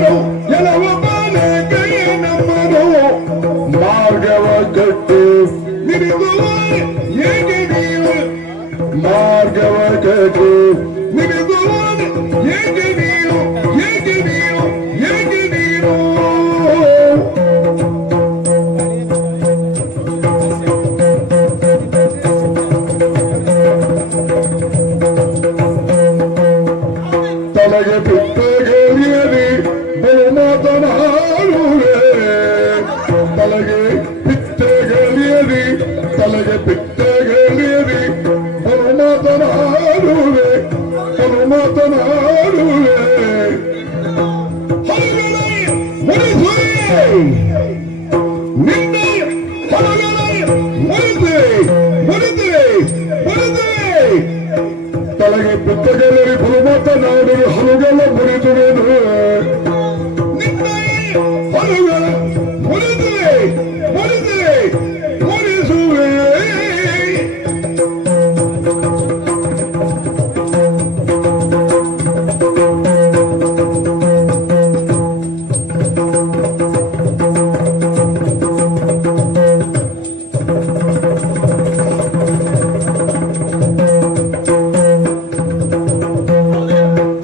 ನಮ್ಮರು ಎಲ್ಲವ ಬಾಲಕಯ ನಮ್ಮರು ಮಾರ್ಗವ ಕಟ್ಟು ನಿನಗುವ ಹೇಗೆ ನೀವು ಮಾರ್ಗವ ಕಟ್ಟು ನಿನಗುವ ಹೇಗೆ ನೀವು ಹೇಗೆ ನೀವು ಹೇಗೆ ನೀವು ತಲೆಗೆ ಪಿತ್ತಗೆರಿಯಲಿ ಬಹುಮಾತನಾಡುವೆ ತಲೆಗೆ ಪಿತ್ತಗೆರಿಯಲಿ ತಲೆಗೆ ಪಿತ್ತಗೆರಿಯಲಿ ಬಹುಮಾತನಾಡುವೆ ಬಹುಮಾತನಾಡುವೆ ನಿನ್ನೆ ತಲೆಗೆ ಪುಸ್ತಕದಲ್ಲಿ ಬಹುಮಾತನಾಡಲು ಹಲುಗಳ ಮುರಿದುವೆನು ಹಲುಗಳ ಮುರಿದುವೆ ಮುರಿದುವೆ ಮುರಿಸುವೆ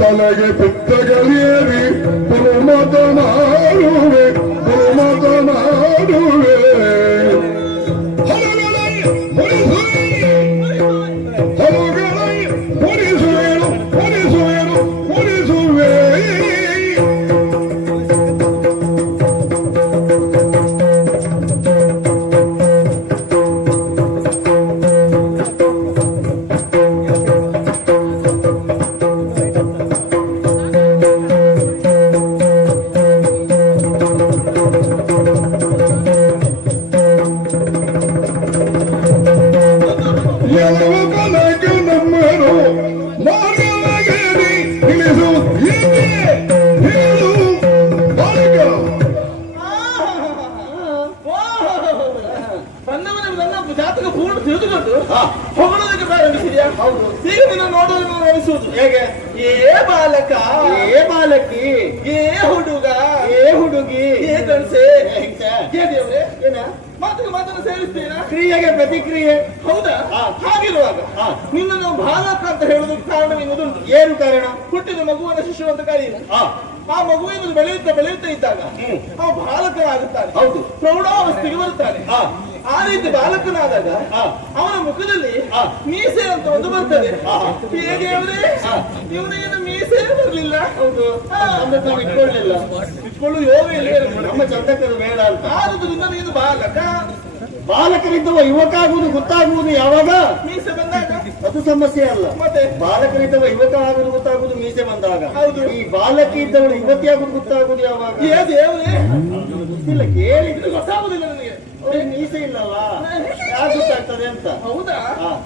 ತಲೆಗೆ ಪಿತ್ತಗಲಿಯರಿ ಬಹುಮಾತನಾಡುವೆ ಬಹುಮಾತನಾಡುವೆ ಮುರಿಸುವೆನು ಮುರಿಸುವೆನು ಮುರಿಸುವೆ ಎಲ್ಲವ ಬಲಕ ನಮ್ಮರು ಮಾರ್ಗವಾಗಿ ತಿಳಿಸು ಹೀಗೆ ಹೇಳು ಬಾಲಕ ನನ್ನ ಜಾತಕ ಪೂರ್ಣ ತಿಳಿದುಕೊಂಡು ಹೊಗಳೋದಕ್ಕೆ ಪ್ರಾರಂಭಿಸಿದ್ಯಾ? ಹೌದು. ಈಗ ನಿನ್ನ ನೋಡೋದನ್ನು ನಡೆಸುವುದು ಹೇಗೆ? ಏ ಬಾಲಕ, ಏ ಬಾಲಕಿ, ಏ ಹುಡುಗ, ಏ ಹುಡುಗಿ, ಏ ಗಂಡಸೆ, ಏ ದೇವ್ರೆ, ಏನ ಮಾತಿಗೆ ಮಾತನ್ನು ಸೇರಿಸ್ತೀರಾ? ಕ್ರಿಯೆಗೆ ಪ್ರತಿಕ್ರಿಯೆ. ಹೌದಾ? ಹಾಗಿರುವಾಗ ನಿನ್ನನ್ನು ಬಾಲಕ ಅಂತ ಹೇಳೋದಕ್ಕೆ ಕಾರಣವೆನ್ನುವುದುಂಟು. ಏನು ಕಾರಣ? ಹುಟ್ಟಿದ ಮಗುವನ್ನ ಶಿಶು ಅಂತ ಕರೆಯಿಲ್ಲ. ಆ ಮಗುವಿನ ಬೆಳೆಯುತ್ತಾ ಬೆಳೆಯುತ್ತಾ ಇದ್ದಾಗ ಅವ ಬಾಲಕನಾಗುತ್ತಾನೆ. ಹೌದು. ಪ್ರೌಢಾವಸ್ಥೆಗೆ ಬರುತ್ತಾನೆ. ಆ ರೀತಿ ಬಾಲಕನಾದಾಗ ಅವನ ಮುಖದಲ್ಲಿ ಮೀಸೆ ಅಂತ ಒಂದು ಬರ್ತದೆ. ಹೇಗೆ ಅವರೇ ಇವನಿಗೇನು ಮೀಸೆ ಬರಲಿಲ್ಲ. ಹೌದು. ನಾವು ಇಟ್ಕೊಳ್ಳಿಲ್ಲ, ಇಟ್ಕೊಳ್ಳು ಯೋಗ ಇಲ್ಲ, ನಮ್ಮ ಚಂದಕರು ಬೇಡ ಅಂತ. ಆದುದರಿಂದ ನೀನು ಬಾಲಕ. ಬಾಲಕರಿದ್ದವ ಯುವಕ ಆಗುವುದು ಗೊತ್ತಾಗುವುದು ಯಾವಾಗ? ಮೀಸೆ ಬಂದಾಗ. ಅದು ಸಮಸ್ಯೆ ಅಲ್ಲ. ಮತ್ತೆ ಬಾಲಕರಿದ್ದವ ಯುವಕ ಆಗುವುದು ಗೊತ್ತಾಗುವುದು ಮೀಸೆ ಬಂದಾಗ. ಹೌದು. ಈ ಬಾಲಕಿ ಇದ್ದವಳು ಯುವತಿ ಆಗುವುದು ಗೊತ್ತಾಗುವುದು ಯಾವಾಗ? ಗೊತ್ತಿಲ್ಲ, ಕೇಳಿದ್ರೆ ಗೊತ್ತಾಗುದಿಲ್ಲ ನನಗೆ. ಮೀಸೆ ಇಲ್ಲಲ್ಲ, ಯಾರು ಗೊತ್ತಾಗ್ತದೆ ಅಂತ. ಹೌದಾ?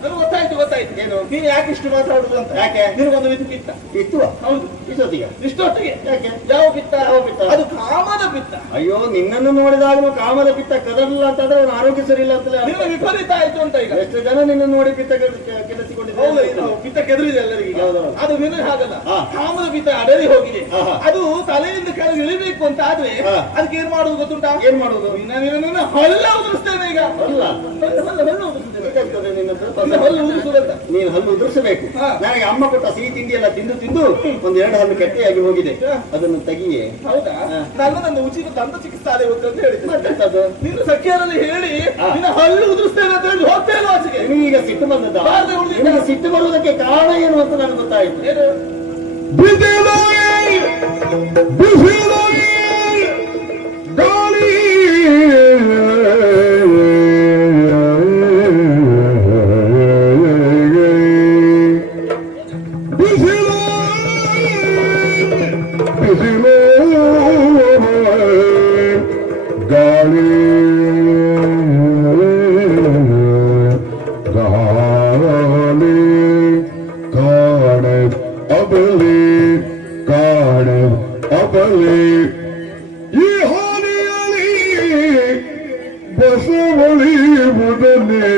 ನನಗೆ ಗೊತ್ತಾಯ್ತು ಗೊತ್ತಾಯ್ತು. ಏನು ನೀನು ಯಾಕೆ ಇಷ್ಟು ಮಾತಾಡುದು ಅಂತ? ಯಾಕೆ? ನಿನಗೊಂದು ಇದು ಪಿತ್ತ ಇತ್ತು. ಹೌದು. ಇಷ್ಟೊತ್ತಿಗೆ ಇಷ್ಟೊತ್ತಿಗೆ ಯಾಕೆ? ಯಾವ ಪಿತ್ತ? ಯಾವ ಪಿತ್ತ? ಅದು ಕಾಮದ ಪಿತ್ತ. ಅಯ್ಯೋ, ನಿನ್ನನ್ನು ನೋಡಿದಾಗಲೂ ಕಾಮದ ಪಿತ್ತ ಕದಲಿಲ್ಲ ಅಂತಂದ್ರೆ ಅವನ ಆರೋಗ್ಯ ಸರಿ ಇಲ್ಲ ಅಂತಲೇ ವಿಪರೀತ ಆಯ್ತು ಅಂತ. ಈಗ ಎಷ್ಟು ಜನ ನಿನ್ನ ನೋಡಿ ಪಿತ್ತ ಕೆಡಿಸಿಕೊಂಡಿದ್ದಾರೆ. ಪಿತ್ತ ಕೆದರಿದೆ ಎಲ್ಲರಿಗೆ. ಅದು ನಿನಗೆ ಹಾಗಲ್ಲ. ಕಾಮದ ಪಿತ್ತ ಅಡರಿ ಹೋಗಿದೆ. ಅದು ತಲೆಯಿಂದ ಕೆಳಗೆ ಇಳಿಬೇಕು ಅಂತ ಆದ್ರೆ ಅದಕ್ಕೆ ಏನ್ ಮಾಡುದು ಗೊತ್ತುಂಟಾ? ಏನ್ ಮಾಡುದು? ನಿನ್ನ ಹಲ್ಲ ಉದುರಿಸ್ತೇನೆ ಈಗ. ನೀನು ಹಲ್ಲು ಉದುರಿಸಬೇಕು. ನನಗೆ ಅಮ್ಮ ಕೊಟ್ಟ ಸಿಹಿ ತಿಂಡಿ ಎಲ್ಲ ತಿಂದು ತಿಂದು ಒಂದು 2 ಹಲ್ಲು ಕೆಟ್ಟೆಯಾಗಿ ಹೋಗಿದೆ, ಅದನ್ನು ತೆಗಿಯೇ. ಹೌದಾ? ನನ್ನ ಉಚಿತ ದಂತ ಚಿಕಿತ್ಸಾಲಯ ಅಂತ ಹೇಳಿದ್ದು ನಿನ್ನ ಸಖಿಯರಲ್ಲಿ ಹೇಳಿ ನಿನ್ನ ಹಲ್ಲು ಉದುರಿಸ್ತೇನೆ ಅಂತ ಹೇಳಿ ಹೋಗ್ತೇನೆ ಆಚೆಗೆ. ಈಗ ಸಿಟ್ಟು ಬಂದದ? ನಿನಗೆ ಸಿಟ್ಟು ಬರುವುದಕ್ಕೆ ಕಾರಣ ಏನು ಅಂತ ನನಗೆ ಗೊತ್ತಾಯ್ತು. ಏನು? ಗಾಳಿ ಈ ಹಾನಿಯಲ್ಲಿ ಬಸವಳಿ ಮೊದಲೇ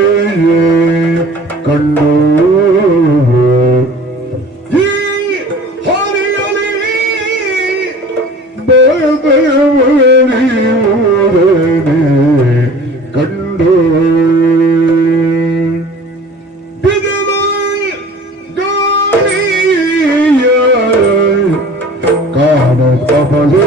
ಕಂಡು ಈ ಹಾನಿಯಲ್ಲಿ ಕಂಡು ಬಿದಲಾಯಿ ಗಾಳಿಯ ಕಾಣದವಳೇ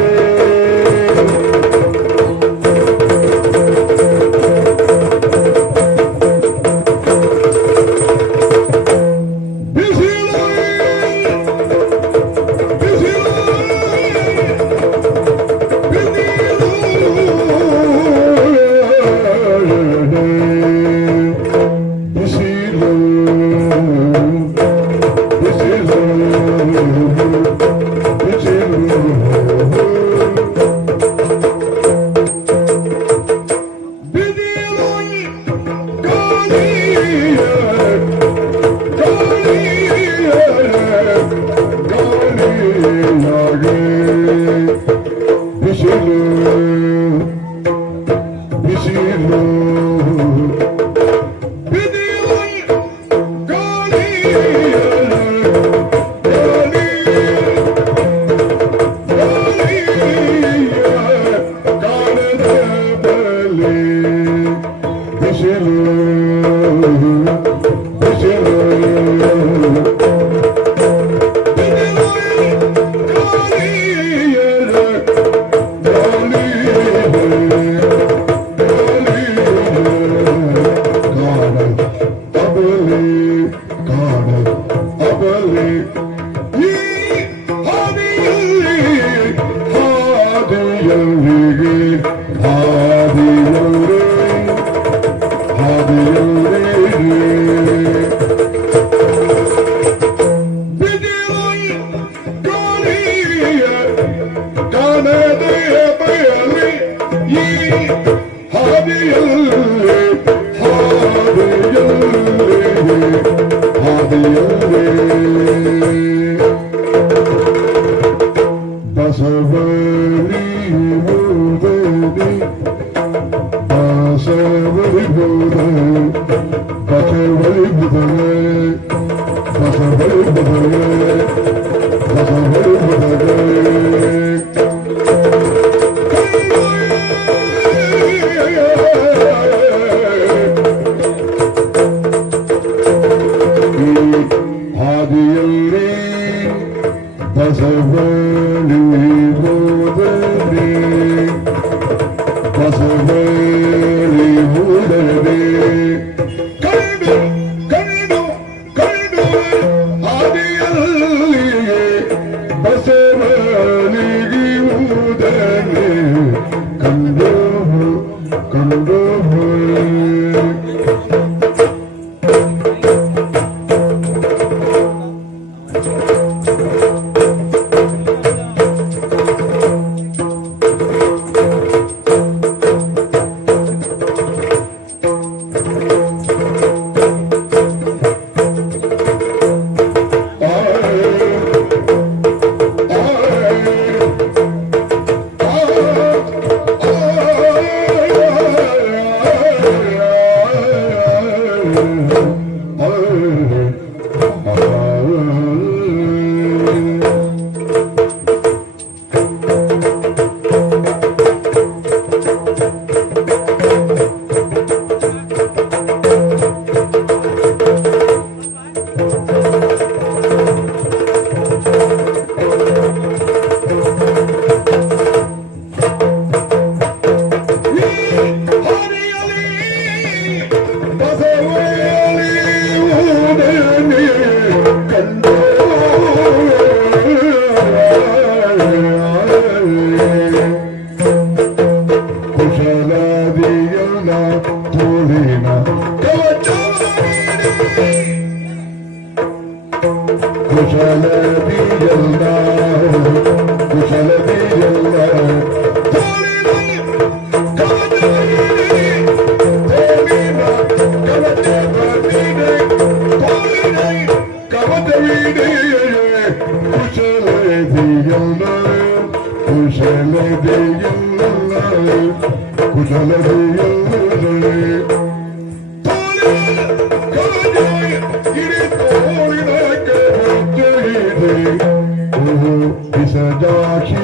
Bisadaki,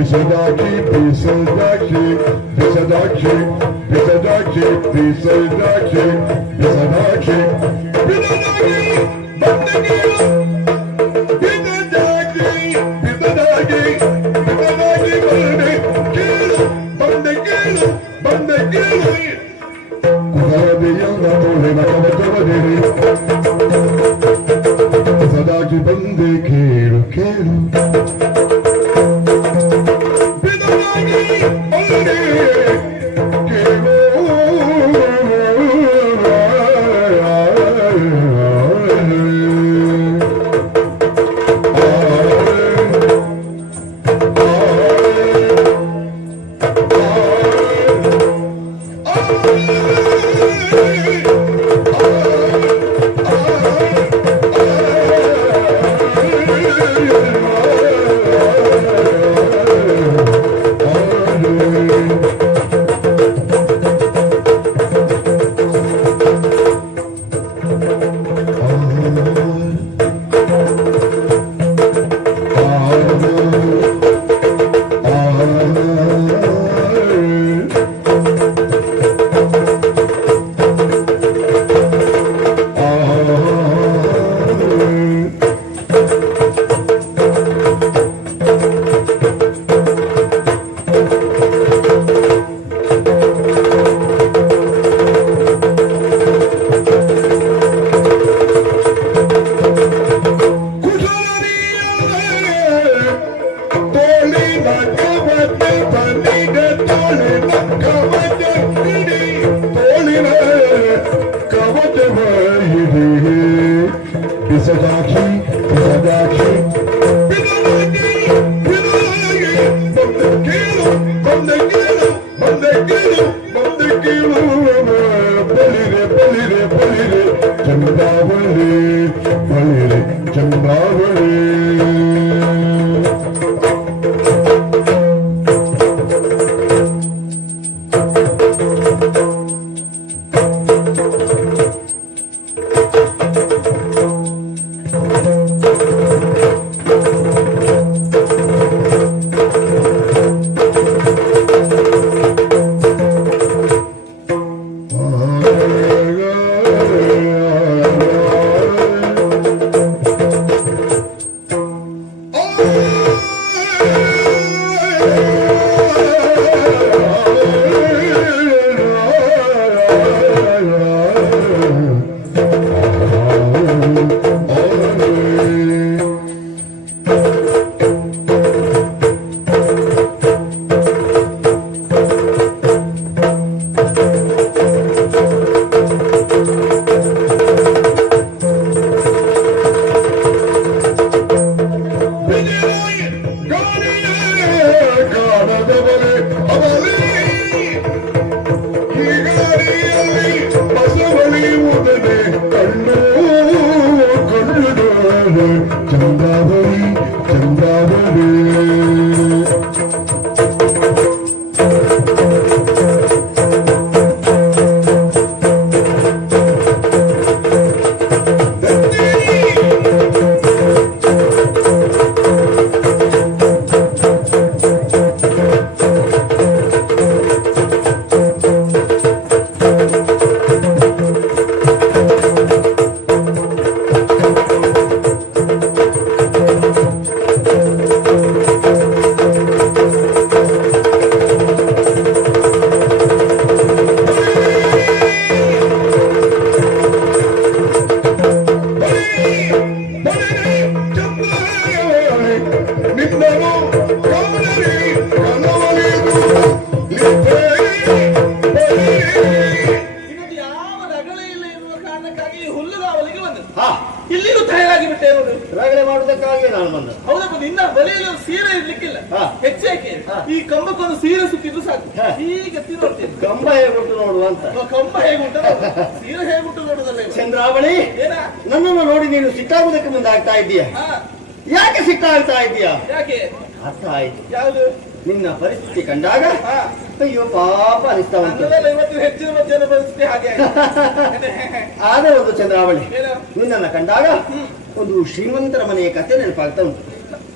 ಬಿಸದಾಗಿ ಬಿಸದಾಗಿ ಬಿಸದಾಗಿ ಬಿಸದಾಗಿ ಬಿಸದಾಗಿ ಬಿಸದಾಗಿ ಬಿಸದಾಗಿ ಬಂದಗೀಳು ಬಿಸದಾಗಿ ಬಿಸದಾಗಿ ಬಿಸದಾಗಿ ಬರದೆ ಕೀಳು ಬಂದಗೀಳು ಬಂದಗೀಳು ಕುಹರದೆಯನ್ನ ತೋಳಿನ ಕವಚವದಿರಿ ಬಿಸದಾಗಿ ಬಂದೆ ಕೇಳು ಕೇಳು ಬಿಸದಾಗಿ ಬಿಸದಾಗಿ ಬಂದಗೀಳು ಬಂದಗೀಳು ಬಂದಗೀಳು ಬಲಿರೆ ಬಲಿರೆ ಬಲಿರೆ ಚಂದಾವಳಿ ಬಲಿರೆ ಚಂದಾವಳಿ ಚಂದಾವಳಿ ಚಂದಾವಳಿ ಇಲ್ಲಿಗೂ ತಯಾರಾಗಿ ಬಿಟ್ಟೆ ಇರೋದು ರಗಳೆ ಮಾಡುವುದಕ್ಕಾಗಿ ನಾನು ಬಂದ. ಹೌದಪ್ಪ, ನಿನ್ನ ಬಳಿಯಲ್ಲಿ ಒಂದು ಸೀರೆ ಇರ್ಲಿಕ್ಕಿಲ್ಲ. ಹೆಚ್ಚಾಗಿ ಈ ಕಂಬಕ್ಕೊಂದು ಸೀರೆ ಸುತ್ತಿದ್ರು ಸಾಕು, ಹೀಗೆ ತಿರುಗ್ತೇನೆ. ಕಂಬ ಹೇಗುಂಟು ನೋಡುವ ಅಂತ. ಕಂಬ ಹೇಗುಂಟ ಸೀರೆ ಹೇಗುಂಟು ನೋಡುದಲ್ಲ. ಚಂದ್ರಾವಳಿ, ಏನ ನನ್ನನ್ನು ನೋಡಿ ನೀನು ಸಿಟ್ಟಾಗುವುದಕ್ಕೆ ಮುಂದೆ ಆಗ್ತಾ ಇದ್ದೀಯ. ಯಾಕೆ ಸಿಟ್ಟಾಗ್ತಾ ಇದ್ದೀಯಾ? ಯಾಕೆ? ಅರ್ಥ ಆಯ್ತು. ಯಾವುದು? ನಿನ್ನ ಪರಿಸ್ಥಿತಿ ಕಂಡಾಗ ಅಯ್ಯೋ ಪಾಪ ಅನಿಸ್ತಾ ಉಂಟು. ಇವತ್ತು ಹೆಚ್ಚಿನ ಮಧ್ಯಾಹ್ನ ಪರಿಸ್ಥಿತಿ ಹಾಗೆ ಆದ್ರೆ ಒಂದು ಚಂದ್ರಾವಳಿ, ನಿನ್ನನ್ನು ಕಂಡಾಗ ಒಂದು ಶ್ರೀಮಂತರ ಮನೆಯ ಕಥೆ ನೆನಪಾಗ್ತಾ ಉಂಟು.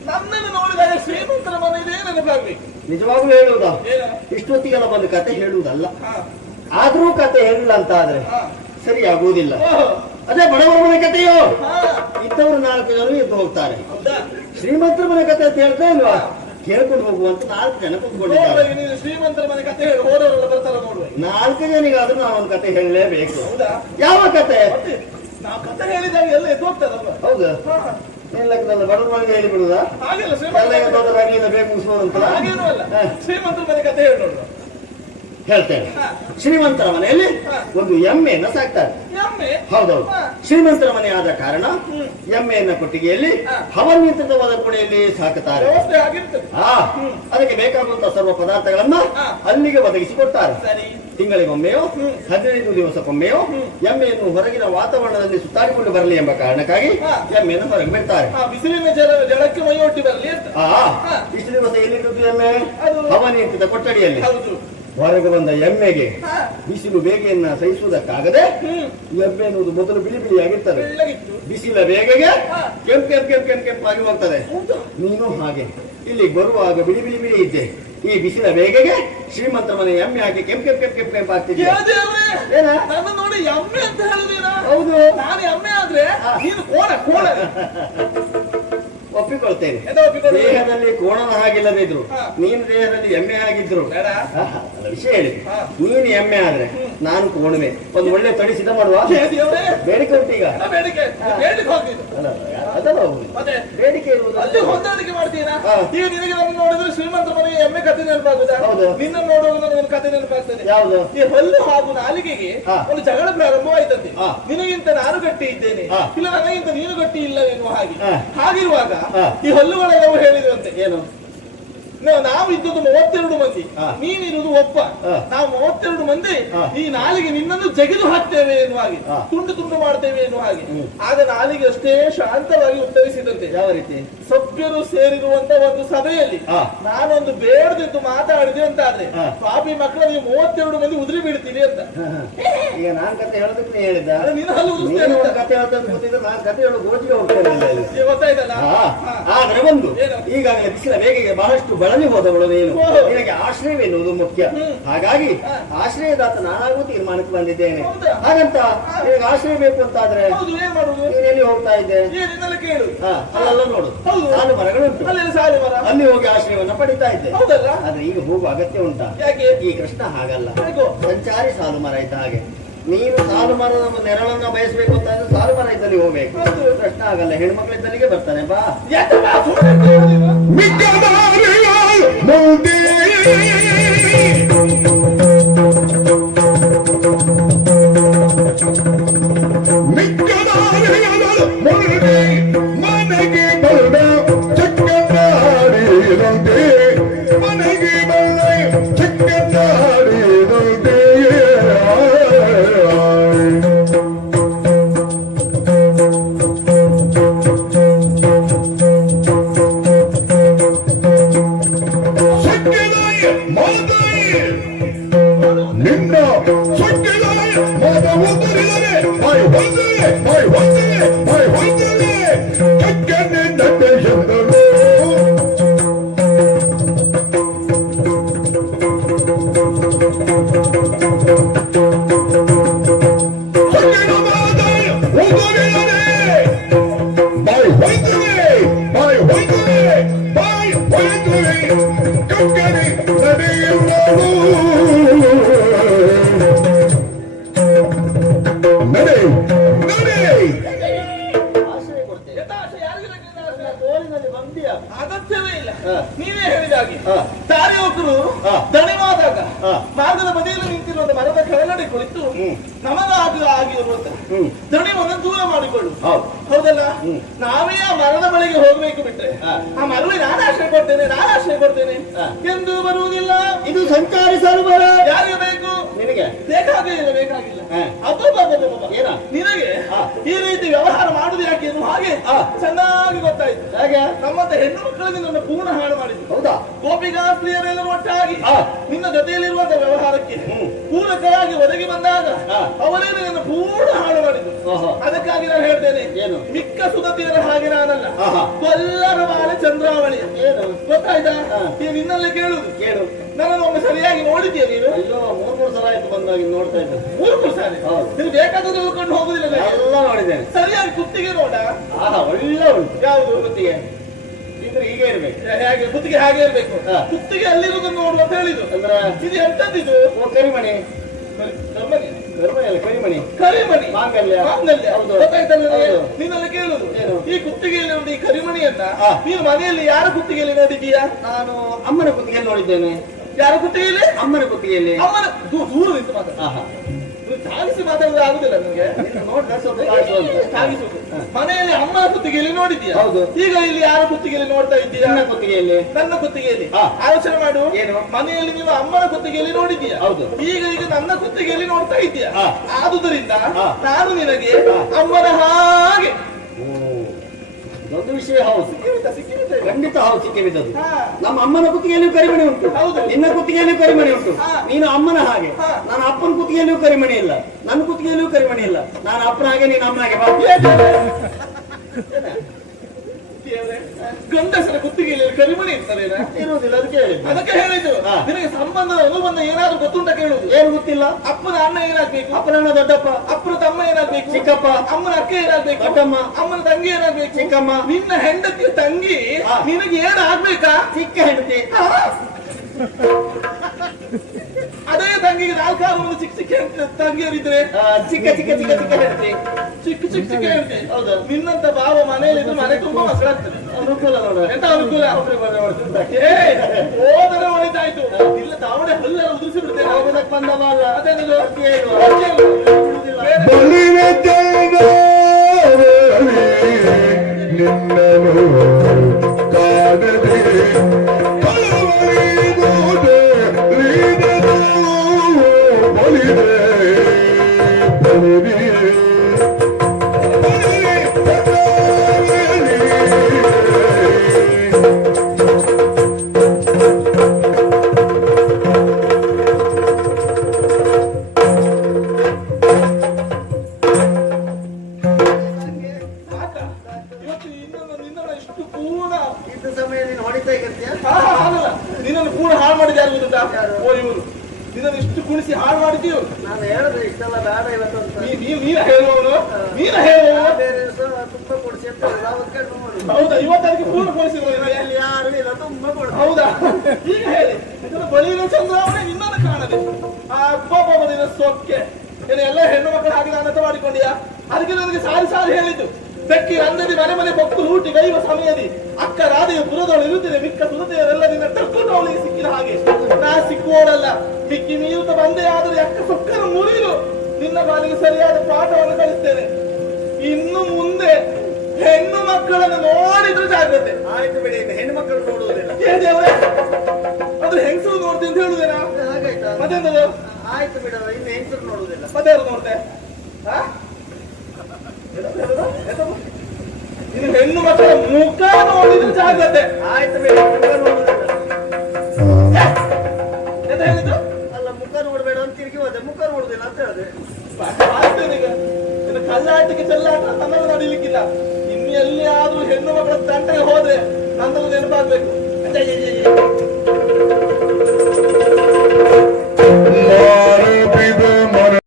ನನ್ನನ್ನು ನೋಡಿದಾಗ ಶ್ರೀಮಂತರ ಮನೆ ಇದೆ ನೆನಪಾಗ್ಬೇಕು. ನಿಜವಾಗ್ಲೂ ಹೇಳುವುದಾ? ಏನ? ಇಷ್ಟೊತ್ತಿಗೆಲ್ಲ ಬಂದು ಕತೆ ಹೇಳುವುದಲ್ಲ. ಹಾ. ಆದ್ರೂ ಕತೆ ಹೇಳಿಲ್ಲ ಅಂತ ಆದ್ರೆ ಹಾ. ಸರಿ ಆಗುವುದಿಲ್ಲ. ಓಹೋ. ಅದೇ ಬಡವರ ಮನೆ ಕಥೆಯೋ ಹಾ. ಇದ್ದವರು 4 ಜನ ಎದ್ದು ಹೋಗ್ತಾರೆ. ಹೌದಾ? ಶ್ರೀಮಂತರ ಮನೆ ಕತೆ ಅಂತ ಹೇಳ್ತಾ ಇಲ್ವಾ? ಕೇಳ್ಕೊಂಡು ಹೋಗುವಂತ 4 ಜನ ಕುತ್ಕೊಂಡಿದ್ದಾರೆ. ನೋಡ್ಬೇಕು, ನೀನು ಶ್ರೀಮಂತರ ಮನೆ ಕತೆ ಹೇಳಿ ಹೋದವರೆಲ್ಲ ಬರ್ತಾರ ನೋಡುವ. 4 ಜನಿಗಾದ್ರೂ ನಾನೊಂದು ಕತೆ ಹೇಳಲೇಬೇಕು. ಹೌದಾ? ಯಾವ ಕತೆ? ಮತ್ತೆ ನಾವು ಕತೆ ಹೇಳಿದಾಗ ಎಲ್ಲ ಎದ್ದು ಹೋಗ್ತಾರಲ್ವ? ಹೌದಾ? ಹಾ. ಏನ್ ಲೆಕ್ಕದಲ್ಲ ಬಡವರ ಮನೆಗೆ ಹೇಳಿ ಬಿಡುದಾ? ಹಾಗೆಲ್ಲ ಎಲ್ಲ ಶ್ರೀಮಂತರ ದೊಡ್ಡದಾಗಿ ಬೇಗ ಮುಗಿಸೋದಂತಲ್ಲ ಹಾಗೇನೂ ಅಲ್ಲ. ಶ್ರೀಮಂತರ ಮನೆ ಕತೆ ಹೇಳಿ ನೋಡುವ. ಹೇಳ್ತೇನೆ. ಹಾ. ಶ್ರೀಮಂತರ ಮನೆಯಲ್ಲಿ ಹಾ. ಒಂದು ಎಮ್ಮೆಯನ್ನ ಸಾಕ್ತಾರೆ. ಎಮ್ಮೆ? ಹೌದೌದು. ಹಾ. ಶ್ರೀಮಂತರ ಮನೆ ಆದ ಕಾರಣ ಹ್ಮ್. ಎಮ್ಮೆಯನ್ನ ಕೊಟ್ಟಿಗೆಯಲ್ಲಿ ಹಾ. ಹವನಿಯಂತ್ರಿತವಾದ ಕೋಣೆಯಲ್ಲಿ ಸಾಕುತ್ತಾರೆ. ವ್ಯವಸ್ಥೆ ಆಗಿರ್ತದೆ. ಅದಕ್ಕೆ ಬೇಕಾಗುವಂತಹ ಸರ್ವ ಪದಾರ್ಥಗಳನ್ನ ಹಾ. ಅಲ್ಲಿಗೆ ಒದಗಿಸಿಕೊಡ್ತಾರೆ. ಸರಿ. ತಿಂಗಳಿಗೊಮ್ಮೆಯೋ 15 ದಿವಸಕ್ಕೊಮ್ಮೆಯೋ ಎಮ್ಮೆಯನ್ನು ಹೊರಗಿನ ವಾತಾವರಣದಲ್ಲಿ ಸುತ್ತಾಡಿಕೊಂಡು ಬರಲಿ ಎಂಬ ಕಾರಣಕ್ಕಾಗಿ ಹಾ. ಎಮ್ಮೆಯನ್ನು ಹೊರಗೆ ಬಿಡ್ತಾರೆ. ಬಿಸಿಲಿನ ಜಲಕ್ಕೆ ಮೈಯೊಡ್ಡಿ ಬರಲಿ ಅಂತ. ಹಾ. ಇಷ್ಟು ದಿವಸ ಎಲ್ಲಿರುವುದು ಎಮ್ಮೆ? ಅದು ಹವನಿಯಂತ್ರಿತ ಕೊಠಡಿಯಲ್ಲಿ. ಹೌದು. ಹೊರಗೆ ಬಂದ ಎಮ್ಮೆಗೆ ಹಾ. ಬಿಸಿಲು ಬೇಗೆಯನ್ನ ಸಹಿಸುವುದಕ್ಕಾಗದೆ ಹ್ಮ್. ಎಮ್ಮೆ ಎನ್ನುವುದು ಮೊದಲು ಬಿಳಿ ಬಿಳಿಯಾಗಿರ್ತದೆ. ಬೆಳ್ಳಗಿತ್ತು. ಬಿಸಿಲ ಬೇಗೆಗೆ ಹಾ. ಕೆಂಪಾಗಿ ಹೋಗ್ತದೆ. ಹೌದು. ನೀನು ಹಾಗೆ ಇಲ್ಲಿ ಬರುವಾಗ ಬಿಳಿ ಬಿಳಿ ಬಿಳಿ ಇದ್ದೆ. ಈ ಬಿಸಿಲ ಬೇಗೆಗೆ ಶ್ರೀಮಂತರ ಮನೆ ಎಮ್ಮೆ ಹಾಕಿ ಕೆಂಪಾಗ್ತಿದ್ದೆ. ದೇವ್ರೇ, ಏನ? ನನ್ನ ನೋಡಿ ಎಮ್ಮೆ ಅಂತ ಹೇಳುದೀರಾ? ಹೌದು. ನಾನು ಎಮ್ಮೆ ಆದ್ರೆ ನೀನು ಕೋಣ. ಒಪ್ಪಿಕೊಳ್ತೇನೆ. ಎಂತ ಒಪ್ಪಿಕೊಳ್ಳಿ? ದೇಹದಲ್ಲಿ ಕೋಣನ ಹಾಗಿಲ್ಲದೆ ಇದ್ರು ಹಾ. ನೀನು ದೇಹದಲ್ಲಿ ಎಮ್ಮೆ ಆಗಿದ್ರು ಬೇಡ. ಅಲ್ಲ, ವಿಷಯ ಹೇಳಿ. ಹಾ. ನೀನು ಎಮ್ಮೆ ಆದ್ರೆ ನಾನು ಕೋಣವೆ. ಒಂದು ಒಳ್ಳೆ ತಡಿ ಸಿದ್ಧ ಮಾಡುವ. ದೇವ್ರೇ, ಬೇಡಿಕೆ ಉಂಟೀಗ. ನನ್ನ ಬೇಡಿಕೆ ಹೋಗಿದ್ದು. ಅಲ್ಲ, ಅದಲ್ಲ ಹೌದು. ಮತ್ತೆ ಬೇಡಿಕೆ ಇರುವುದು ಅಲ್ಲಿ ಹೊಂದಾಣಿಕೆ ಮಾಡ್ತೀರಾ? ಹಾ. ಈಗ ನಿನಗೆ ನನ್ನ ನೋಡಿದ್ರೆ ಶ್ರೀಮಂತರ ಮನೆ ಎಮ್ಮೆ ಕತೆ ನೆನಪಾಗುದಾ? ಹೌದು. ನಿನ್ನ ನೋಡುವಾಗ ನನಗೆ ಕತೆ ನೆನಪಾಗ್ತದೆ. ಯಾವುದು? ಈ ಹಲ್ಲು ಹಾಗೂ ನಾಲಿಗೆಗೆ ಹಾ. ಒಂದು ಜಗಳ ಪ್ರಾರಂಭವಾಯ್ತಂತೆ. ಹಾ. ನಿನಗಿಂತ ನಾನು ಗಟ್ಟಿ ಇದ್ದೇನೆ, ಹಾ. ಇಲ್ಲ ನನಗಿಂತ ನೀನು ಗಟ್ಟಿ ಇಲ್ಲ ಎನ್ನುವ ಹಾಗೆ. ಹಾ. ಹಾಗಿರುವಾಗ ಹಾ. ಈ ಹಲ್ಲುಗಳೆಲ್ಲವೂ ಹೇಳಿದ್ರಂತೆ, ಏನು? ನಾವು ಇದ್ದದ್ದು 32 ಮಂದಿ, ಹಾ. ನೀನಿರುವುದು ಒಬ್ಬ. ಹಾ. ನಾವು 32 ಮಂದಿ ಹಾ. ಈ ನಾಲಿಗೆ ನಿನ್ನನ್ನು ಜಗಿದು ಹಾಕ್ತೇವೆ ಎನ್ನುವ ಹಾಗೆ, ಹಾ. ತುಂಡು ಮಾಡ್ತೇವೆ ಎನ್ನುವ ಹಾಗೆ. ಆಗ ನಾಲಿಗೆ ಅಷ್ಟೇ ಶಾಂತವಾಗಿ ಉತ್ತರಿಸಿದಂತೆ, ಯಾವ ರೀತಿ? ಸಭ್ಯರು ಸೇರಿರುವಂತ ಒಂದು ಸಭೆಯಲ್ಲಿ ಹಾ. ನಾನೊಂದು ಬೇಡದಿದ್ದು ಮಾತಾಡಿದೆ ಅಂತ ಆದ್ರೆ ಹಾ. ಪಾಪಿ ಮಕ್ಕಳು ನೀವು 32 ಮಂದಿ ಉದುರಿ ಬೀಳ್ತೀವಿ ಅಂತ. ಈಗ ನಾನ್ ಕತೆ ಹೇಳೋದಕ್ಕೆ ನೀ ಹೇಳಿದ್ದ. ಅಲ್ಲ, ನಿನ್ನ ಹಲ್ಲು ಉದುರಿಸ್ತೇನೆ ನೀನು ಅಂತ. ಒಂದು ಕತೆ ಹೇಳ್ತಾ ಗೊತ್ತಿದ್ರೆ ನಾನು ಕತೆ ಹೇಳೋ ಗೋಜಿಗೆ ಹೋಗ್ತೇನೆ ಇಲ್ಲಿ. ಈಗ ಗೊತ್ತಾಯ್ತಲ್ಲ? ಹಾ. ಆದ್ರೆ ಒಂದು ಏನು? ಈಗಾಗಲೇ ಬಿಸಿಲ ಬೇಗೆಗೆ ಬಹಳಷ್ಟು ಬಳಲಿ ಹೋದವಳು ನೀನು. ಓಹೋ. ನಿನಗೆ ಆಶ್ರಯವೆನ್ನುವುದು ಮುಖ್ಯ. ಹ್ಮ್. ಹಾಗಾಗಿ ಹಾ. ಆಶ್ರಯದಾತ ನಾನಾಗೂ ತೀರ್ಮಾನಕ್ಕೆ ಬಂದಿದ್ದೇನೆ. ಹೌದಾ? ಹಾಗಂತ ನಿನಗೆ ಆಶ್ರಯ ಬೇಕು ಅಂತಾದ್ರೆ ಹೌದು, ಏನ್ ಮಾಡುದು? ನೀನ್ ಎಲ್ಲಿ ಹೋಗ್ತಾ ಇದ್ದೆ? ಏನಿನ್ನೆಲ್ಲ ಕೇಳು. ಅಲ್ಲೆಲ್ಲ ನೋಡು, ಹೌದು. ಸಾಲು ಮರಗಳುಂಟು. ಅಲ್ಲಿ ಸಾಲು ಮರ. ಅಲ್ಲಿ ಹೋಗಿ ಆಶ್ರಯವನ್ನ ಪಡಿತಾ ಇದ್ದೆ. ಹೌದಲ್ಲ? ಆದ್ರೆ ಈಗ ಹೋಗುವ ಅಗತ್ಯ ಉಂಟಾ? ಯಾಕೆ? ಈ ಕೃಷ್ಣ ಹಾಗಲ್ಲ. ಹೇಗೋ? ಸಂಚಾರಿ ಸಾಲು ಮರ ಇದ್ದ ಹಾಗೆ. ನೀನು ಸಾಲು ಮರದ ನೆರಳನ್ನ ಬಯಸಬೇಕು ಅಂತ ಅಂದ್ರೆ ಸಾಲು ಮರ ಇದ್ದಲ್ಲಿ ಹೋಗ್ಬೇಕು. ಹೌದು. ಕೃಷ್ಣ ಆಗಲ್ಲ, ಹೆಣ್ಮಕ್ಳಿದ್ದಲ್ಲಿಗೆ ಬರ್ತಾನೆ. ಬಾ. ಯಾಕೆ ಬಾ, ಸುಮ್ನೆ ಕೇಳು ನೀನು. ಮಿಕ್ಕದಾರಿಯ ಮುಂದೆ ಮಿಕ್ಕದಾರಿಯ ಮುಂದೆ ಮನೆಗೆ ಬಂದ ಚಕ್ಕನಾಡಿದಂತೆ ಮನೆಗೆ ಬಂದ ಚಕ್ಕನಾಡಿದಂತೆ ನಿನ್ನ ಸೊಕ್ಕಿದಾಯ ಮೋದ ಉತ್ತರಿದರೆ ಮೈ ಹೊಂದಿದೆ ಕಕ್ಕನಿಂದತೆ ಎಂದರು. ಸೊಕ್ಕಿನ ಮಾದಾಯ ಉತ್ತರಿದರೆ ಮೈ ಹೊಂದಿದೆ ಕಕ್ಕನಿ ನಡೆಯುವರು. ನಡೆ ಆಶ್ರಯ ಕೊಡ್ತೇನೆ. ಯಥಾಶಯ ಯಾರಿಗೆ ಬೇಕಾದ ಆಶ್ರಯ? ತೋಳಿನಲ್ಲಿ ಬಂದಿಯ ಅಗತ್ಯವೇ ಇಲ್ಲ. ಹಾ. ನೀವೇ ಹೇಳಿದಾಗೆ ಹಾ. ದಾರಿಯೋಕರು ಹಾ. ದಣಿವಾದಾಗ ಹಾ. ಮಾರ್ಗದ ಬದಿಯಲ್ಲಿ ನಿಂತಿರುವಂತ ಮರದ ಕೆಳಗಡೆ ಕುಳಿತು ಆಗಿರುವಂತ ಹ್ಮ್. ದಣಿವನ್ನು ದೂರ ಮಾಡಿಕೊಳ್ಳು. ಹೌದು. ಹೌದಲ್ಲ? ಹ್ಮ್. ನಾವೇ ಆ ಮರದ ಬಳಿಗೆ ಹೋಗ್ಬೇಕು ಬಿಟ್ರೆ ಹಾ. ಆ ಮರಳಿ ನಾನು ಆಶ್ರಯ ಕೊಡ್ತೇನೆ ಹಾ. ಎಂದು ಬರುವುದಿಲ್ಲ. ಇದು ಸಂಚಾರಿ ಸಾಲು ಮರ. ಯಾರಿಗೆ ಬೇಕು? ನಿನಗೆ ಬೇಕಾಗಿಲ್ಲ ಹಾ. ಅಬ್ಬಬ್ಬಬ್ಬಬ್ಬಬ್ಬ. ಏನ? ನಿನಗೆ ಹಾ. ಈ ರೀತಿ ವ್ಯವಹಾರ ಮಾಡುದು ಯಾಕೆ ಎನ್ನುವ ಹಾಗೆ ಹಾ. ಚೆನ್ನಾಗಿ ಗೊತ್ತಾಯ್ತು. ಹೇಗೆ? ನಮ್ಮಂತ ಹೆಣ್ಣು ಮಕ್ಕಳಿಗೆ ನನ್ನ ಪೂರ್ಣ ಹಾಳು ಮಾಡಿದ್ರು. ಹೌದಾ? ಗೋಪಿಕಾ ಸ್ತ್ರೀಯರೆಲ್ಲರೂ ಒಟ್ಟಾಗಿ ಹಾ. ನಿನ್ನ ಜೊತೆಯಲ್ಲಿರುವಂತ ವ್ಯವಹಾರಕ್ಕೆ ಹ್ಮ್. ಪೂರಕವಾಗಿ ಒದಗಿ ಬಂದಾಗ ಹಾ. ಅವರೇ ನನ್ನ ಪೂರ್ಣ ಹಾಳು ಮಾಡಿದ್ದು. ಓಹೋ. ಅದಕ್ಕಾಗಿ ನಾನು ಹೇಳ್ತೇನೆ, ಏನು? ಮಿಕ್ಕ ಸುಧತಿಯರ ಹಾಗೆ ನಾನಲ್ಲ, ಆಹಾ. ಕೊಲ್ಲರ ಬಾಲೆ ಚಂದ್ರಾವಳಿ. ಏನು ಗೊತ್ತಾಯ್ತಾ? ಹಾ. ಈ ನಿನ್ನಲ್ಲೇ ಕೇಳುದು. ಕೇಳು. ನನ್ನನ್ನು ಒಮ್ಮೆ ಸರಿಯಾಗಿ ನೋಡಿದ್ಯಾ ನೀನು? ಅಯ್ಯೋ 3 ಸಲ ಆಯ್ತು ಬಂದಾಗಿ ನೋಡ್ತಾ ಇದ್ದೆ. 3 ಸಾರಿ ಹೌದು. ನೀನು ಬೇಕಾದದ್ದು ಹೇಳ್ಕೊಂಡು ಹೋಗುದಿಲ್ಲ ನನಗೆ. ಎಲ್ಲ ನೋಡಿದ್ದೇನೆ. ಸರಿಯಾಗಿ ಕುತ್ತಿಗೆ ನೋಡ. ಆಹಾ ಒಳ್ಳೆ ಉಂಟು. ಯಾವುದು ಕುತ್ತಿಗೆ ಇದ್ರೆ ಹೀಗೆ ಇರ್ಬೇಕು. ಹೇಗೆ ಕುತ್ತಿಗೆ ಹಾಗೆ ಇರ್ಬೇಕು. ಹಾ. ಕುತ್ತಿಗೆ ಅಲ್ಲಿರುವುದನ್ನು ನೋಡು ಅಂತ ಹೇಳಿದ್ದು. ಅಂದ್ರೆ ಇದು ಎಂತದ್ದು? ಓ ಕರಿಮಣಿ. ಕರಿಮಣಿ ಕರಿಮಣಿ ಅಲ್ಲ ಕರಿಮಣಿ. ಕರಿಮಣಿ ಮಾಂಗಲ್ಯ. ಮಾಂಗಲ್ಯ. ಹೌದು. ಗೊತ್ತಾಯ್ತಾ ನನಗೆ? ಹೌದು. ನಿನ್ನಲ್ಲಿ ಕೇಳುದು, ಏನು? ಈ ಕುತ್ತಿಗೆಯಲ್ಲಿ ಈ ಕರಿಮಣಿಯನ್ನ ಹಾ. ನೀನು ಮನೆಯಲ್ಲಿ ಯಾರ ಕುತ್ತಿಗೆಯಲ್ಲಿ ನೋಡಿದ್ದೀಯಾ? ನಾನು ಅಮ್ಮನ ಕುತ್ತಿಗೆಯಲ್ಲಿ ನೋಡಿದ್ದೇನೆ. ಯಾರ ಕುತ್ತಿಗೆಯಲ್ಲಿ? ಅಮ್ಮನ ಕುತ್ತಿಗೆಯಲ್ಲಿ. ಅಮ್ಮನ ದೂರ ನಿಂತು ಮಾತಾಡ. ಆಹಾ. ಸಾಗಿಸಿ ಮಾತಾಡೋದು ಆಗುದಿಲ್ಲ ನನಗೆ. ನೋಡ್ದ ಸ್ವಲ್ಪ ಕಾಣಿಸುವಂತ. ಸಾಗಿಸುದು. ಮನೆಯಲ್ಲಿ ಅಮ್ಮನ ಕುತ್ತಿಗೆಯಲ್ಲಿ ನೋಡಿದ್ದೀಯಾ? ಹೌದು. ಈಗ ಇಲ್ಲಿ ಯಾರ ಕುತ್ತಿಗೆಯಲ್ಲಿ ನೋಡ್ತಾ ಇದ್ದೀಯಾ? ಅಮ್ಮನ ಕುತ್ತಿಗೆಯಲ್ಲಿ. ನನ್ನ ಕುತ್ತಿಗೆಯಲ್ಲಿ. ಹಾ. ಆಲೋಚನೆ ಮಾಡು. ಏನು? ಮನೆಯಲ್ಲಿ ನೀವು ಅಮ್ಮನ ಕುತ್ತಿಗೆಯಲ್ಲಿ ನೋಡಿದ್ದೀಯಾ? ಹೌದು. ಈಗ ನನ್ನ ಕುತ್ತಿಗೆಯಲ್ಲಿ ನೋಡ್ತಾ ಇದ್ದೀಯಾ? ಹಾ. ಆದುದರಿಂದ ಹಾ. ನಾನು ನಿನಗೆ ಹಾ. ಅಮ್ಮನ ಹಾಗೆ. ದೊಡ್ಡ ವಿಷಯ. ಹೌದು ಸಿಕ್ಕಿರುತ್ತೆ. ಖಂಡಿತ ಹೌದು ಸಿಕ್ಕಿ ಬಿದ್ದದ್ದು. ಹಾ. ನಮ್ಮ ಅಮ್ಮನ ಕುತ್ತಿಗೆಯಲ್ಲಿಯೂ ಕರಿಮಣಿ ಉಂಟು. ಹೌದು. ನಿನ್ನ ಕುತ್ತಿಗೆಯಲ್ಲಿಯೂ ಕರಿಮಣಿ ಉಂಟು. ಹಾ. ನೀನು ಅಮ್ಮನ ಹಾಗೆ. ಹಾ. ನಾನು ಅಪ್ಪನ ಕುತ್ತಿಗೆಯಲ್ಲಿಯೂ ಕರಿಮಣಿ ಇಲ್ಲ, ನನ್ನ ಕುತ್ತಿಗೆಯಲ್ಲಿಯೂ ಕರಿಮಣಿ ಇಲ್ಲ. ನಾನು ಅಪ್ಪನ ಹಾಗೆ ನೀನು ಅಮ್ಮನ ಹಾಗೆ. ಬಾ. ದೇವ್ರೇ, ಗಂಡಸರ ಕುತ್ತಿಗೆಯಲ್ಲಿ ಕರಿಮಣಿ ಇರ್ತಾರೇನ? ಇರುವುದಿಲ್ಲ, ಅದಕ್ಕೆ ಹೇಳಿದ್ದು. ಅದಕ್ಕೆ ಹೇಳಿದ್ದು. ಹಾ. ನಿನಗೆ ಸಂಬಂಧದ ಅನುಬಂಧ ಏನಾದ್ರು ಗೊತ್ತುಂಟ ಕೇಳುದು? ಏನು ಗೊತ್ತಿಲ್ಲ. ಅಪ್ಪನ ಅಣ್ಣ ಏನಾಗ್ಬೇಕು? ಅಪ್ಪನಣ್ಣ ದೊಡ್ಡಪ್ಪ, ಅಪ್ಪನ ತಮ್ಮ ಏನಾಗ್ಬೇಕು? ಚಿಕ್ಕಪ್ಪ. ಅಮ್ಮನ ಅಕ್ಕ ಏನಾಗ್ಬೇಕು? ದೊಡ್ಡಮ್ಮ. ಅಮ್ಮನ ತಂಗಿ ಏನಾಗ್ಬೇಕು? ಚಿಕ್ಕಮ್ಮ. ನಿನ್ನ ಹೆಂಡತಿಯ ತಂಗಿ ಹಾ. ನಿನಗೆ ಏನಾಗ್ಬೇಕಾ? ಚಿಕ್ಕ ಹೆಂಡತಿ. ಅದೇ ತಂಗಿಗೆ 4-6 ಒಂದು ಚಿಕ್ಕ ಚಿಕ್ಕ ತಂಗಿಯರಿದ್ರೆ ಚಿಕ್ಕ ಚಿಕ್ಕ ಚಿಕ್ಕ ಚಿಕ್ಕ ಹೆಂಡತಿ. ಚಿಕ್ಕ ಚಿಕ್ಕ ಚಿಕ್ಕ ಹೆಂಡತಿ. ಹೌದು. ನಿನ್ನಂತ ಭಾವ ಮನೆಯಲ್ಲಿ ಮನೆ ತುಂಬಾ ಮಕ್ಕಳಾಗ್ತದೆ. ಅನುಕೂಲ ನೋಡ. ಎಂತ ಅನುಕೂಲ? ಹೋದರೆ ಒಳಿತಾಯ್ತು. ಇಲ್ಲ ತಾವಡೆ ಹಲ್ಲೆಲ್ಲ ಉದುರಿಸಿ ಬಿಡ್ತೇನೆ. ಹೋಗೋದಕ್ಕೆ ಬಂದವ ಅಲ್ಲ. ಅದೇನದು? ಬಲಿವೆ ನಿನ್ನನು ಕಾಣದೆ ಕಳವಳಿಗುವುದೇ ಲೀನನು ಬಲಿದೆ ಬಲಿದೆ ಇದ್ದ ಸಮಯ ನೀನು ಹೊಡಿತಾ ಇರ್ತೀಯ. ನಿನ್ನನ್ನು ಕೂಡ ಹಾಳು ಮಾಡಿದ ಯಾರು ಗೊತ್ತುಂಟಾ? ಓ ಇವರು ನಿನ್ನನ್ನು ಇಷ್ಟು ಕುಣಿಸಿ ಹಾಳು ಮಾಡಿದ್ದೀವಿ. ನಾನು ಹೇಳಿದ್ರೆ ಇಷ್ಟೆಲ್ಲ ಬೇಡ ಇವತ್ತು ಅಂತ. ನೀನ ಹೇಳುವವನು, ನೀನ ಹೇಳುವವನು. ಬೇರೆ ದಿವಸ ತುಂಬಾ ಕೊಡಿಸಿ ಅಂತ ಅವತ್ತು ನೋಡು. ಹೌದಾ? ಇವತ್ತರಿಗೆ ಪೂರ್ಣ ಕೊಡಿಸಿದ್ರು. ಅಲ್ಲಿ ಯಾರು ಇಲ್ಲ, ತುಂಬಾ ಕೊಡು. ಹೌದಾ? ಈಗ ಹೇಳಿ, ಇದನ್ನು ಬಳಿನ ಚಂದ್ರಾವಣೆ ನಿನ್ನನ್ನು ಕಾಣದೆ ಆ ಅಪ್ಪನಿನ ಸೊಕ್ಕೆ ಏನ ಎಲ್ಲ ಹೆಣ್ಣು ಮಕ್ಕಳ ಹಾಗೆ ನಾನಂತ ಮಾಡಿಕೊಂಡಿಯಾ? ಅದಕ್ಕೆ ನನಗೆ ಸಾರಿ ಸಾರಿ ಹೇಳಿದ್ದು, ಬೆಕ್ಕಿ ಅಂದದಿ ಮನೆ ಮನೆ ಪೊಕ್ಕು ಲೂಟಿ ಗೈವ ಸಮಯದಿ ಅಕ್ಕ ರಾಧೆಯ ಪುರದವಳು ಇರುತ್ತದೆ, ಮಿಕ್ಕ ಸುರತೆಯರೆಲ್ಲ ನಿನ್ನ ತಕ್ಕೊಂಡು ಅವಳಿಗೆ ಸಿಕ್ಕಿದ ಹಾಗೆ ನಾ ಸಿಕ್ಕುವೋಳಲ್ಲ. ಮಿಕ್ಕಿ ಮೀರುತ್ತ ಬಂದೇ ಆದ್ರೆ ಅಕ್ಕ ಸೊಕ್ಕನ್ನು ಮುರಿದು ನಿನ್ನ ಬಾಲಿಗೆ ಸರಿಯಾದ ಪಾಠವನ್ನು ಕಲಿಸ್ತೇನೆ. ಇನ್ನು ಮುಂದೆ ಹೆಣ್ಣು ಮಕ್ಕಳನ್ನು ನೋಡಿದ್ರೆ ಜಾಗ್ರತೆ. ಆಯ್ತು ಬಿಡಿ, ಇನ್ನು ಹೆಣ್ಣು ಮಕ್ಕಳು ನೋಡುವುದಿಲ್ಲ. ಏ ದೇವ್ರೆ, ಅಂದ್ರೆ ಹೆಂಗಸರು ನೋಡ್ತೀನಿ ಅಂತ ಹೇಳುದೇನಾ? ಹಾಗಾಯ್ತಾ? ಮತ್ತೆಂತದು? ಆಯ್ತು ಬಿಡ, ಇನ್ನು ಹೆಂಗಸರು ನೋಡುವುದಿಲ್ಲ. ಮತ್ತೆ ಯಾರು ನೋಡ್ತೆ? ಇನ್ನು ಹೆಣ್ಣು ಮಕ್ಕಳ ಮುಖ ನೋಡಿದ್ರೆ ಜಾಗ್ರತೆ. ಆಯ್ತು ಬಿಡಿ, ಮುಖ ನೋಡುವುದಿಲ್ಲ. ಎಂತ ಹೇಳಿದ್ರು? ಅಲ್ಲ, ಮುಖ ನೋಡ್ಬೇಡ ಅಂತ ತಿರುಗಿ ಹೋದೆ, ಮುಖ ನೋಡುದಿಲ್ಲ ಅಂತ ಹೇಳಿದೆ. ಈಗ ಇನ್ನು ಕಲ್ಲಾಟಕ್ಕೆ ಚೆಲ್ಲಾಟ ನನ್ನನ್ನು ನಡಿಲಿಕ್ಕಿಲ್ಲ. ಇನ್ನು ಎಲ್ಲಿಯಾದ್ರೂ ಹೆಣ್ಣು ಮಕ್ಕಳ ತಂಟೆಗೆ ಹೋದ್ರೆ ನನ್ನನ್ನು ನೆನಪಾಗ್ಬೇಕು.